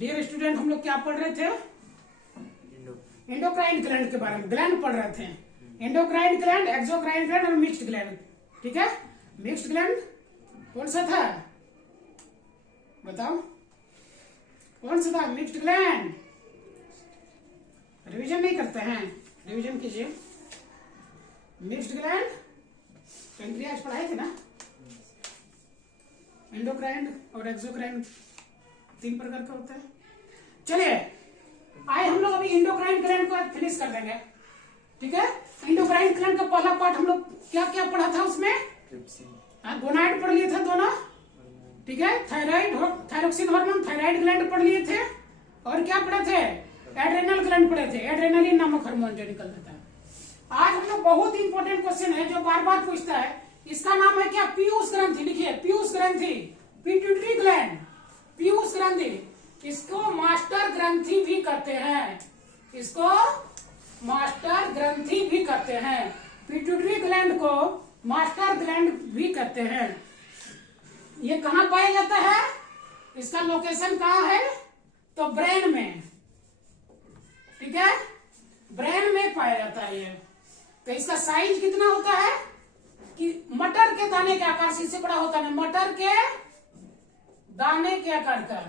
Dear student, हम लोग क्या पढ़ रहे थे? एंडोक्राइन ग्लैंड के बारे में ग्लैंड पढ़ रहे थे। एंडोक्राइन ग्लैंड, एक्सोक्राइन ग्लैंड और मिक्स्ड ग्लैंड। ठीक है, मिक्स्ड ग्लैंड कौन सा था बताओ? कौन सा था मिक्स्ड ग्लैंड? रिवीजन नहीं करते हैं? रिवीजन कीजिए। मिक्स्ड ग्लैंड पैंक्रियाज पढ़ाए थे ना? एंडोक्राइन और एक्सोक्राइन 3 प्रकार का होता है। चलिए आए हम लोग अभी एंडोक्राइन ग्लैंड को फिनिश कर देंगे। ठीक है, एंडोक्राइन ग्लैंड का पहला पार्ट हम लोग क्या क्या पढ़ा था उसमें? गोनाइड पढ़ लिए थे दोनों। ठीक है, thyroid, thyroxine hormone, thyroid gland पढ़ लिए थे। और क्या पढ़े थे? एड्रेनल ग्लैंड पढ़े थे, एड्रेनलिन नामक हार्मोन जो निकलता था। आज हम लोग बहुत इंपॉर्टेंट क्वेश्चन है जो बार बार पूछता है, इसका नाम है क्या? पीयूष ग्रंथि। लिखिए पीयूष ग्रंथि, पिट्यूटरी ग्लैंड, पीयूष ग्रंथि। इसको मास्टर ग्रंथि भी कहते हैं, इसको मास्टर ग्रंथि भी कहते हैं। पिट्यूटरी ग्लैंड को मास्टर ग्लैंड भी कहते हैं। ये कहाँ पाया जाता है? इसका लोकेशन कहाँ है? तो ब्रेन में। ठीक है, ब्रेन में पाया जाता है ये। तो इसका साइज कितना होता है कि मटर के दाने के आकार से, इससे बड़ा होता है, मटर के दाने के आकार का।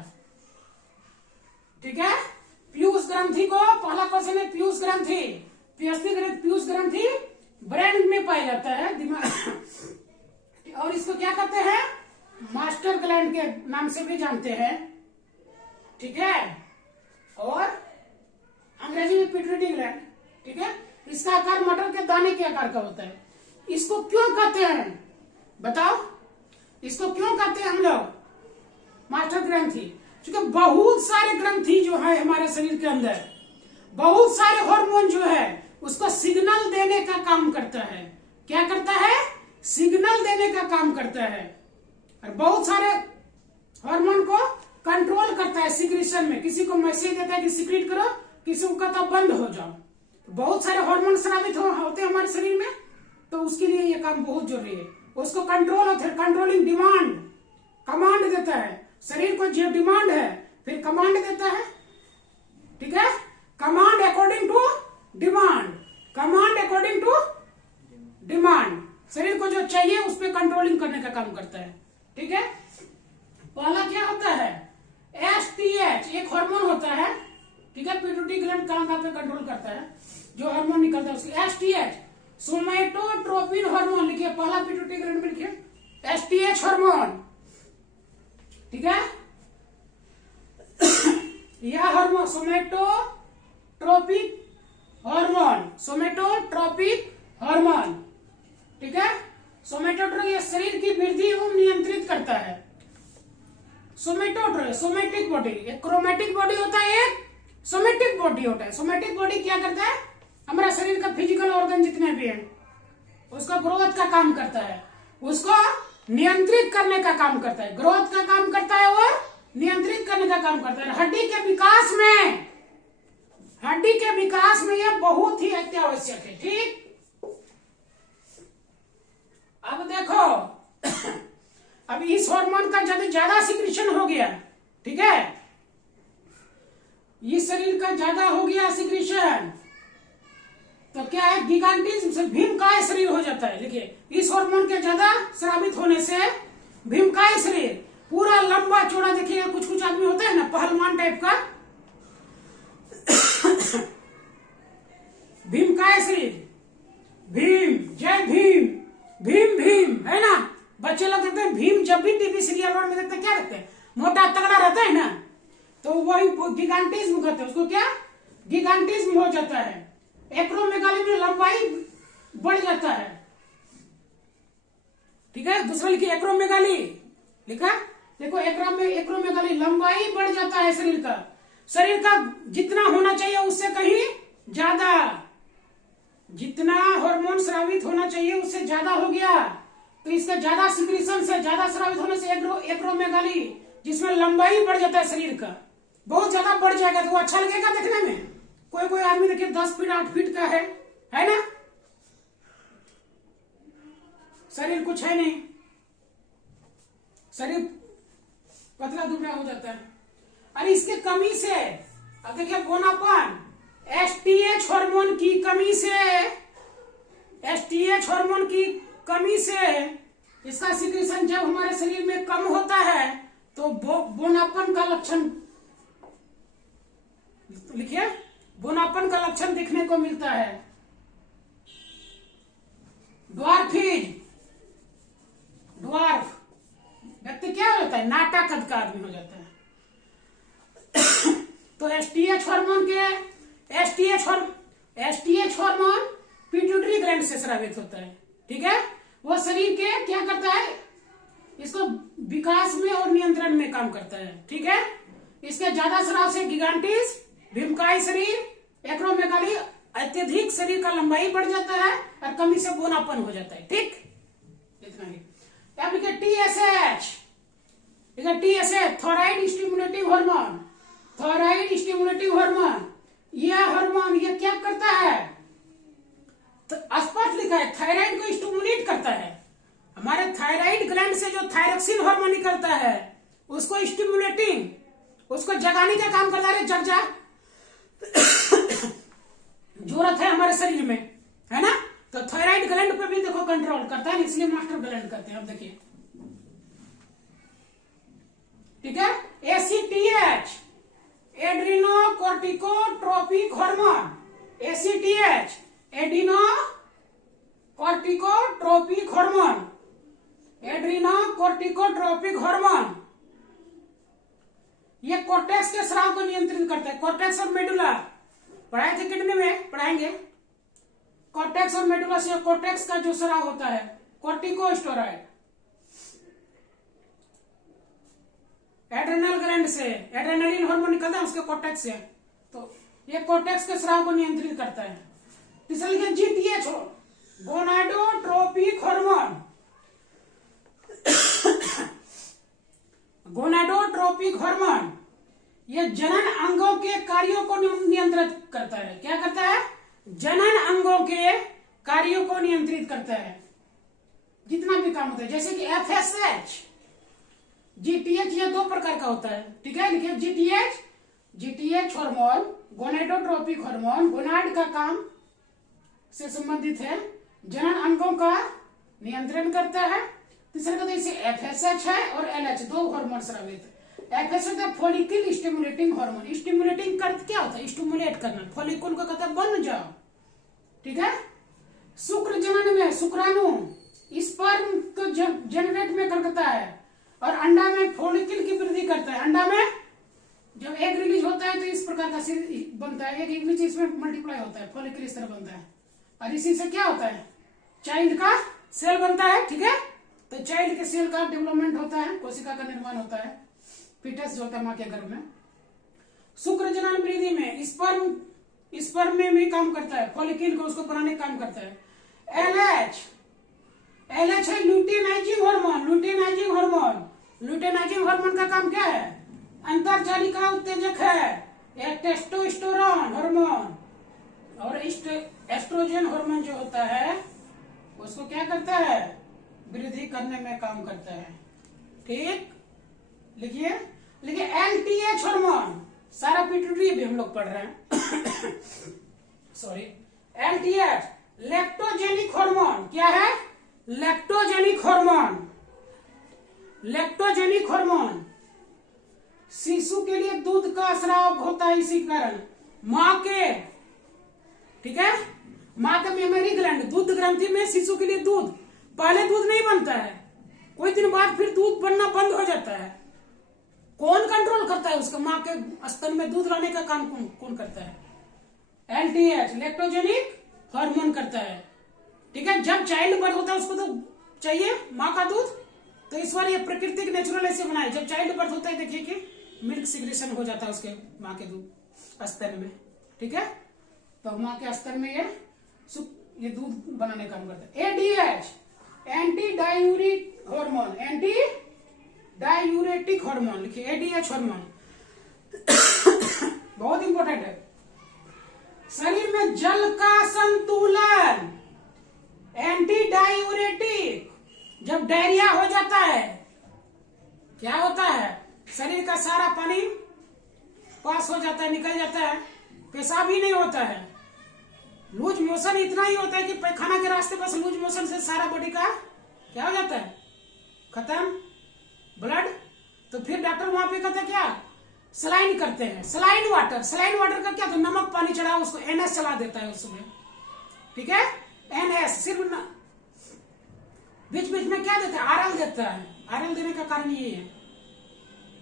ठीक है, पीयूष ग्रंथि को, पहला क्वेश्चन है पीयूष ग्रंथि। पीयूष ग्रंथि ब्रेन में पाया जाता है, दिमाग। और इसको क्या कहते हैं? मास्टर ग्लैंड के नाम से भी जानते हैं। ठीक है, और अंग्रेजी में पिट्यूटरी ग्लैंड। ठीक है, इसका आकार मटर के दाने के आकार का होता है। इसको क्यों कहते हैं बताओ? इसको क्यों कहते हैं हम लोग मास्टर ग्रंथि? क्योंकि बहुत सारे ग्रंथि जो है हमारे शरीर के अंदर, बहुत सारे हार्मोन जो है उसको सिग्नल देने का काम करता है। क्या करता है? सिग्नल देने का काम करता है। और बहुत सारे हार्मोन को कंट्रोल करता है सिक्रीशन में। किसी को मैसेज देता है कि सिक्रीट करो, किसी को कहता बंद हो जाओ। बहुत सारे हार्मोन स्रावित होते हैं हमारे शरीर में, तो उसके लिए ये काम बहुत जरूरी है। उसको कंट्रोल होता है, कंट्रोलिंग डिमांड, कमांड देता है शरीर को। जो डिमांड है फिर कमांड देता है। ठीक है, command according to demand, command according to demand. शरीर को जो चाहिए उस पर कंट्रोलिंग करने का काम करता है। ठीक है, पहला क्या होता है? एसटीएच एक हार्मोन होता है। ठीक है, पिट्यूटरी ग्लैंड कहाँ पे कंट्रोल करता है, जो हार्मोन निकलता है उसकी एसटीएच, सोमैटोट्रोपिन हार्मोन। लिखिए पहला पिट्यूटरी ग्लैंड में लिखिए एसटीएच हार्मोन। ठीक है, यह हार्मोन सोमैटोट्रोपिक हार्मोन, सोमैटोट्रोपिक हार्मोन। ठीक है, सोमैटोट्रोपिक शरीर की वृद्धि एवं नियंत्रित करता है। सोमैटिक बॉडी, एक क्रोमैटिक बॉडी होता है, एक सोमैटिक बॉडी होता है। सोमैटिक बॉडी क्या करता है? हमारा शरीर का फिजिकल ऑर्गन जितने भी हैं उसका ग्रोथ का काम करता है, उसको नियंत्रित करने का काम करता है, ग्रोथ का काम करता है और नियंत्रित करने का काम करता है। हड्डी के विकास में यह बहुत ही अत्यावश्यक है। ठीक, अब देखो अब इस हार्मोन का यदि ज्यादा सिक्रीशन हो गया, ठीक है, इस शरीर का ज्यादा हो गया सिक्रीशन, तो क्या है? गिगांटिज्म से भीमकाय शरीर हो जाता है। देखिए इस हार्मोन के ज्यादा स्रावित होने से भीमकाय शरीर, पूरा लंबा चौड़ा। देखिए कुछ कुछ आदमी होता है ना पहलवान टाइप का, भीमकाय शरीर, भीम, जय भीम, भीम भीम, है ना? बच्चे लोग देखते हैं भीम, जब भी टीवी सीरियल में देखते हैं क्या देखते हैं? मोटा तगड़ा रहता है ना, तो वही गिगांटिज्म कहते हैं उसको। क्या? गिगांटिज्म हो जाता है। एक्रोमेगाली में लंबाई बढ़ जाता है। ठीक है, दूसरा लिखिए एक्रोमेगाली। लिखा देखो, एक्रोमेगाली लंबाई बढ़ जाता है शरीर का। शरीर का जितना होना चाहिए उससे कहीं ज्यादा, जितना हार्मोन स्रावित होना चाहिए उससे ज्यादा हो गया, तो इसका ज्यादा सिक्रीशन से, ज्यादा स्रावित होने से एक्रोमेगाली, जिसमें लंबाई बढ़ जाता है शरीर का, बहुत ज्यादा बढ़ जाएगा। तो वो अच्छा लगेगा देखने में। कोई कोई आदमी देखिए 10 फीट 8 फीट का है ना? शरीर कुछ है नहीं, शरीर पतला दुबला हो जाता है। और इसके कमी से, अब देखिए बोनापन, एसटीएच हार्मोन की कमी से, एसटीएच हार्मोन की कमी से इसका सिक्रेशन जब हमारे शरीर में कम होता है तो बोनापन का लक्षण लिखिए, बोनापन का लक्षण दिखने को मिलता है। ड्वार्फिज, ड्वार्फ व्यक्ति क्या होता है, नाटा कद का आदमी हो जाता है। तो एसटीएच हार्मोन के, एसटीएच हार्मोन पिट्यूटरी ग्लैंड से स्रावित होता है, ठीक है। वो शरीर के क्या करता है, इसको विकास में और नियंत्रण में काम करता है, ठीक है। इसके ज्यादा स्राव से गिगांटिस, भीमकाय शरीर, एक्रोमेगाली, अत्यधिक शरीर का लंबाई बढ़ जाता है और कमी से बोनापन हो जाता है, ठीक। इतना ही। अब लिखिए TSH, TSH थॉराइड stimulative hormone, थॉराइड stimulative hormone, यह हार्मोन ये क्या करता है, तो स्पष्ट लिखा है थायराइड को स्टिमुलेट करता है। हमारे थायराइड ग्लैंड से जो थायरोक्सिन हार्मोन निकलता है उसको स्टिमुलेटिंग, उसको जगाने का काम करता है, जग जा जरूरत है हमारे शरीर में, है ना। तो थायराइड ग्लैंड पे भी देखो कंट्रोल करता है, इसलिए मास्टर ग्लैंड कहते हैं। अब देखिए, ठीक है। ACTH, adrenocorticotropic hormone, ACTH adrenocorticotropic hormone, adrenocorticotropic hormone ये कोर्टेक्स के स्राव को नियंत्रित करता है। कोर्टेक्स और मेडुला पढ़ाए थे किडनी में, पढ़ाएंगे। कोर्टेक्स और मेडुला से कोर्टेक्स का जो स्राव होता है कोर्टिकोस्टेरॉइड, एड्रेनल ग्लैंड से एड्रेनलिन हार्मोन निकलता है उसके कोर्टेक्स से, तो ये कोर्टेक्स के स्राव को नियंत्रित करता है। तीसरा लिखिए जीटीएच, गोनाडोट्रोपिक हार्मोन, गोनाडोट्रोपिक हार्मोन ये जनन अंगों के कार्यों को नियंत्रित करता है। क्या करता है, जनन अंगों के कार्यों को नियंत्रित करता है, जितना भी काम होता है। जैसे कि एफएसएच, जीटीएच ये दो प्रकार का होता है, ठीक है। लिखिए जीटीएच, जीटीएच हार्मोन गोनाडोट्रोपिक हार्मोन गोनाड का काम से संबंधित है, जनन अंगों का नियंत्रण करता है। तीसरा का जैसे एफएसएच है और एलएच, दो हार्मोन स्रावित। एफएसएच है फॉलिकल स्टिमुलेटिंग हार्मोन, स्टिमुलेटिंग कर क्या होता है, स्टिमुलेट करना, फॉलिकल को कहता है बन जाओ, ठीक है। शुक्र जनन में शुक्राणु स्पर्म को जनरेट में करता है और अंडा में फॉलिकल की वृद्धि करता है। अंडा में जब एग रिलीज होता है तो इस प्रकार का बनता है, एग रिलीज इसमें मल्टीप्लाई होता है, फॉलिकल इस तरह बनता है और इसी से क्या होता है, चाइल्ड का सेल बनता है, ठीक है। तो चाइल्ड के सेल का डेवलपमेंट होता है, कोशिका का निर्माण होता है, फीटस जो होता है मां के गर्भ में। शुक्र जनन वृद्धि में स्पर्म में भी काम करता है, फॉलिकल को उसको बनाने का काम करता है। एलएच है luteinising hormone, luteinising hormone, luteinising hormone का काम क्या है, अंतरजालिका उत्तेजक है, एक टेस्टोस्टेरोन हार्मोन और एस्ट्रोजन हार्मोन जो होता है उसको क्या करता है, वृद्धि करने में काम करता है, ठीक। लिखिए एलटीएच हार्मोन, सारा पिट्यूटरी भी हम लोग पढ़ रहे हैं सॉरी। एलटीएच लैक्टोजेनिक हार्मोन, क्या है, लैक्टोजेनिक हार्मोन, लैक्टोजेनिक हार्मोन शिशु के लिए दूध का स्राव होता है, इसी कारण मां के, ठीक है, मां का मेमरी ग्लैंड दूध ग्रंथि में शिशु के लिए दूध, पहले दूध नहीं बनता है, कोई दिन बाद फिर दूध बनना बंद हो जाता है। कौन कंट्रोल करता है उसका, मां के स्तन में दूध लाने का काम कौन करता है, एलटीएच लैक्टोजेनिक हार्मोन करता है, ठीक है। जब चाइल्ड बर्थ होता है उसको तो चाहिए मां का दूध, तो इस बार ये प्राकृतिक नेचुरल ऐसे बनाए, जब चाइल्ड बर्थ होता है देखिए कि मिल्क सिक्रेशन हो जाता है उसके मां के दूध स्तन में, ठीक है। तो मां के स्तन में ये दूध बनाने का काम करता है। ADH antidiuretic hormone, antidiuretic hormone, लिखिए एडीएच हार्मोन बहुत इंपॉर्टेंट है। शरीर में जल का संतुलन, एंटी डायूरेटिक, जब डायरिया हो जाता है क्या होता है, शरीर का सारा पानी पास हो जाता है, निकल जाता है, पेशाब ही नहीं होता है। लूज मोशन इतना ही होता है कि पैखाना के रास्ते बस लूज मोशन से सारा बॉडी का क्या हो जाता है, खत्म, ब्लड। तो फिर डॉक्टर वहां पे कहते क्या, सलाइन करते हैं, सलाइन वाटर। सलाइन वाटर का क्या, तो नमक पानी चढ़ा उसको NS चला देता है उसमें, ठीक है, NS। सिर्फ बीच बीच में क्या देता है, RL देता है। RL देने का कारण ये है,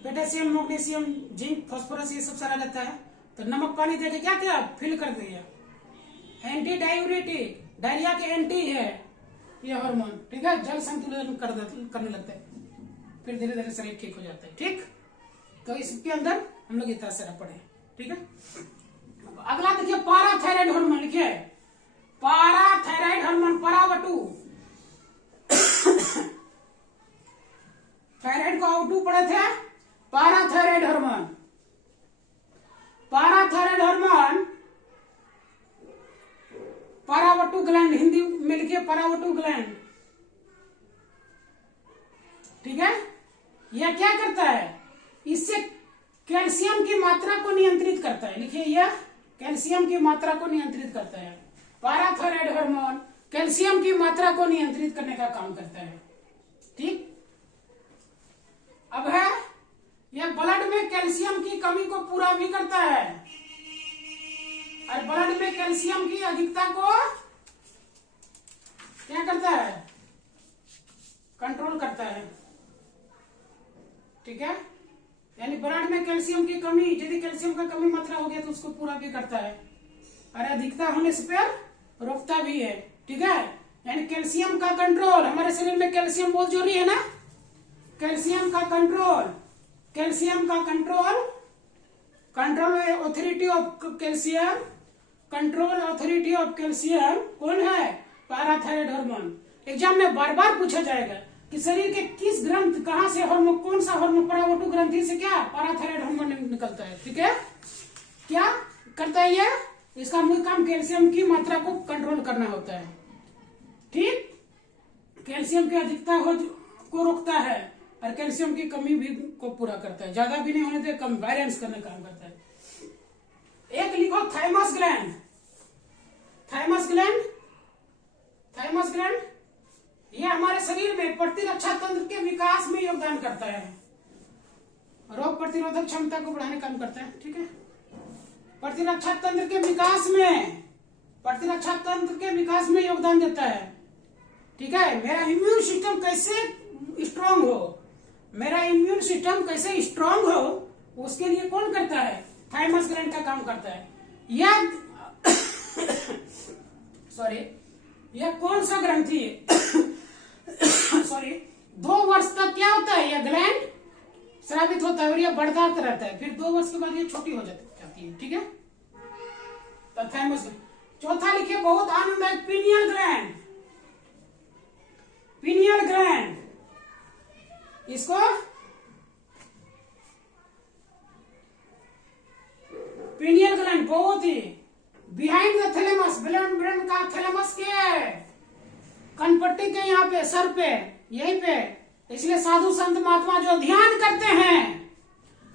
पोटेशियम, मैग्नीशियम, जिंक, फास्फोरस ये सब सारा रहता है। तो नमक पानी देके क्या किया, फिल कर दिया। एंटी डायूरेटिक, डायरिया के एंटी है ये हार्मोन, ठीक है, जल संतुलन करने लगता है, फिर धीरे धीरे शरीर ठीक हो जाता है, ठीक। तो इसके अंदर हम लोग इतना सारा पढ़े, ठीक है। अगला देखिए पाराथायराइड हार्मोन, लिखिए पाराथायराइड हार्मोन, पारावटू। थायराइड को आउटू पढ़े थे, पाराथायराइड हार्मोन। पाराथायराइड हार्मोन पारावटू ग्लैंड, हिंदी में लिखिए पारावटू ग्लैंड, ठीक है। यह क्या करता है, इससे कैल्शियम की मात्रा को नियंत्रित करता है, लिखिए यह कैल्शियम की मात्रा को नियंत्रित करता है। पाराथायराइड हार्मोन कैल्शियम की मात्रा को नियंत्रित करने का काम करता है, ठीक। अब है यह ब्लड में कैल्शियम की कमी को पूरा भी करता है और ब्लड में कैल्शियम की अधिकता को क्या करता है, कंट्रोल करता है, ठीक है। यानी ब्लड में कैल्शियम की कमी, यदि कैल्शियम का कमी मात्रा हो गया तो उसको पूरा भी करता है और अधिकता होने से पर रोकता भी है, ठीक है। यानी कैल्शियम का कंट्रोल, हमारे शरीर में कैल्शियम बहुत जरूरी है ना, कैल्शियम का कंट्रोल, कैल्शियम का control, control authority of calcium, control authority of calcium कौन है, पाराथायराइड हार्मोन। एग्जाम में बार बार पूछा जाएगा कि शरीर के किस ग्रंथ, कहां से हार्मोन, कौन सा हार्मोन, पारावटू ग्रंथि से क्या पाराथायराइड हार्मोन निकलता है, ठीक है। क्या करता है ये, इसका मूल काम कैल्शियम की मात्रा को कंट्रोल करना होता है, ठीक। कैल्शियम की अधिकता को रोकता है और कैल्शियम की कमी भी को पूरा करता है, ज्यादा भी नहीं होने देता, कम बैलेंस करने का काम करता है। एक लिखो thymus gland, thymus gland, thymus gland ये हमारे शरीर में प्रतिरक्षा तंत्र के विकास में योगदान करता है, रोग प्रतिरोधक क्षमता को बढ़ाने का काम करता है, ठीक है। प्रतिरक्षा तंत्र के विकास में, प्रतिरक्षा तंत्र के विकास में योगदान देता है, ठीक है। मेरा इम्यून सिस्टम कैसे स्ट्रांग हो, मेरा इम्यून सिस्टम कैसे स्ट्रांग हो, उसके लिए कौन करता है, थाइमस ग्लैंड का काम करता है। यह सॉरी, यह कौन सा ग्रंथि है सॉरी, 2 वर्ष तक क्या होता है, यह ग्लैंड स्रावित होता है और यह बढ़ता रहता है, फिर 2 वर्ष के बाद ये छोटी हो जाती है, ठीक है। तो थाइमस, चौथा लिखिए बहुत आनंददायक, पीनियल ग्लैंड, पीनियल ग्लैंड, इसको पीनियल ग्लैंड बहुत ही बिहाइंड द थैलेमस, ब्रेन का थैलेमस के कनपट्टी के यहाँ पे, सर पे, यहीं पे। इसलिए साधु संत महात्मा जो ध्यान करते हैं,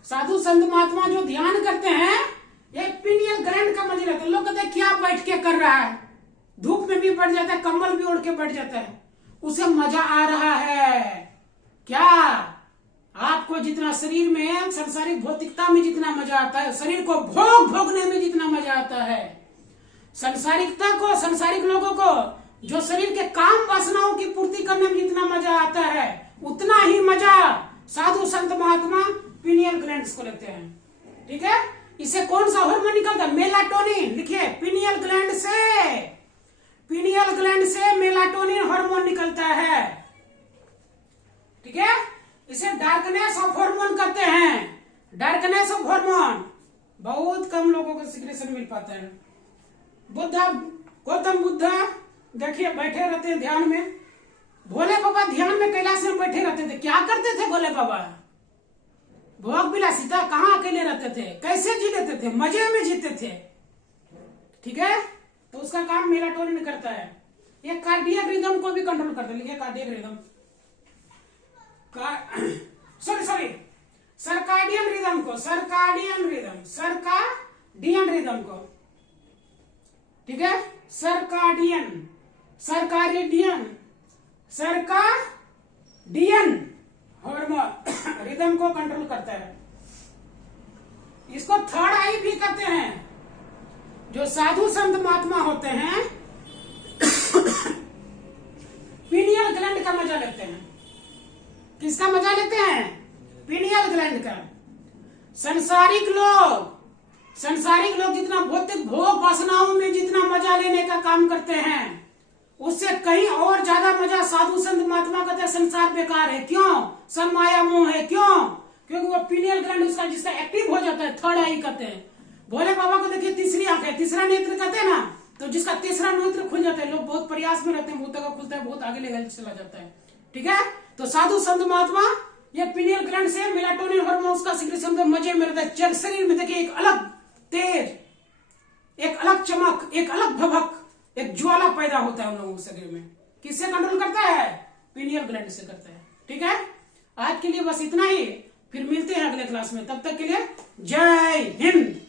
साधु संत महात्मा जो ध्यान करते हैं, ये पीनियल ग्लैंड का मजे रहता है। लोग कहते हैं क्या बैठ के कर रहा है, धूप में भी बैठ जाता है, कंबल भी ओढ़ के बैठ जाता है, उसे मजा आ रहा है। क्या आपको जितना शरीर में सांसारिक भौतिकता में जितना मजा आता है, शरीर को भोगने में जितना मजा आता है, सांसारिकता को, सांसारिक लोगों को जो शरीर के काम वासनाओं की पूर्ति करने में जितना मजा आता है, उतना ही मजा साधु संत महात्मा पीनियल ग्लैंड्स को लेते हैं, ठीक है। इसे कौन सा हार्मोन निकलता है, मेलाटोनिन, लिखिए पीनियल ग्लैंड से, पीनियल ग्लैंड से मेलाटोनिन हार्मोन निकलता है, ठीक है। इसे डार्कनेस ऑफ हार्मोन कहते हैं, डार्कनेस ऑफ हार्मोन। बहुत कम लोगों को सिक्रेशन मिल पाता है। बुद्धा, गौतम बुद्धा देखिए बैठे रहते हैं ध्यान में, भोले बाबा ध्यान में कैलाश में बैठे रहते थे, क्या करते थे भोले बाबा, भोग विलासिता, कहाँ अकेले रहते थे, कैसे जी लेते थे, मजे में जीते थे, ठीक है। तो उसका काम मेलाटोनिन करता है। ये कार्डियक रिदम को भी कंट्रोल करता है, लिखिए cardiac rhythm, sorry circadian rhythm को, सर्काडियन रिदम, सर्काडियन रिदम को, ठीक है, circadian, circadian, circadian hormone rhythm को कंट्रोल करता है। इसको थर्ड आई भी कहते हैं। जो साधु संत महात्मा होते हैं पीनियल ग्लैंड का मजा लेते हैं। किसका मजा लेते हैं? पीनियल ग्लैंड का। संसारिक लोग जितना भौतिक भोग वासनाओं में जितना मजा लेने का काम करते हैं, उससे कहीं और ज्यादा मजा साधु संत महात्मा कहते हैं संसार बेकार है। क्यों? सब माया मोह है। क्यों? क्योंकि वो पीनियल ग्लैंड उसका जिसका एक्टिव हो जाता है, थर्ड आई कहते हैं। भोले बाबा को देखिए तीसरी आंख है, तीसरा नेत्र कहते हैं ना, तो जिसका तीसरा नेत्र खुल जाता है, लोग बहुत प्रयास में रहते हैं, भूत का खुलता है, बहुत आगे लेवल चला जाता है। ठीक है, तो साधु संत महात्मा ये पीनियल ग्लैंड से मेलाटोनिन हार्मोन का सिक्रेशन में मजे में रहता है। शरीर में देखिए एक अलग तेज, एक अलग चमक, एक अलग भभक, एक ज्वाला पैदा होता है उन लोगों के शरीर में। किससे कंट्रोल करता है? पीनियल ग्लैंड से करता है। ठीक है, आज के लिए बस इतना ही, फिर मिलते हैं अगले क्लास में। तब तक के लिए जय हिंद।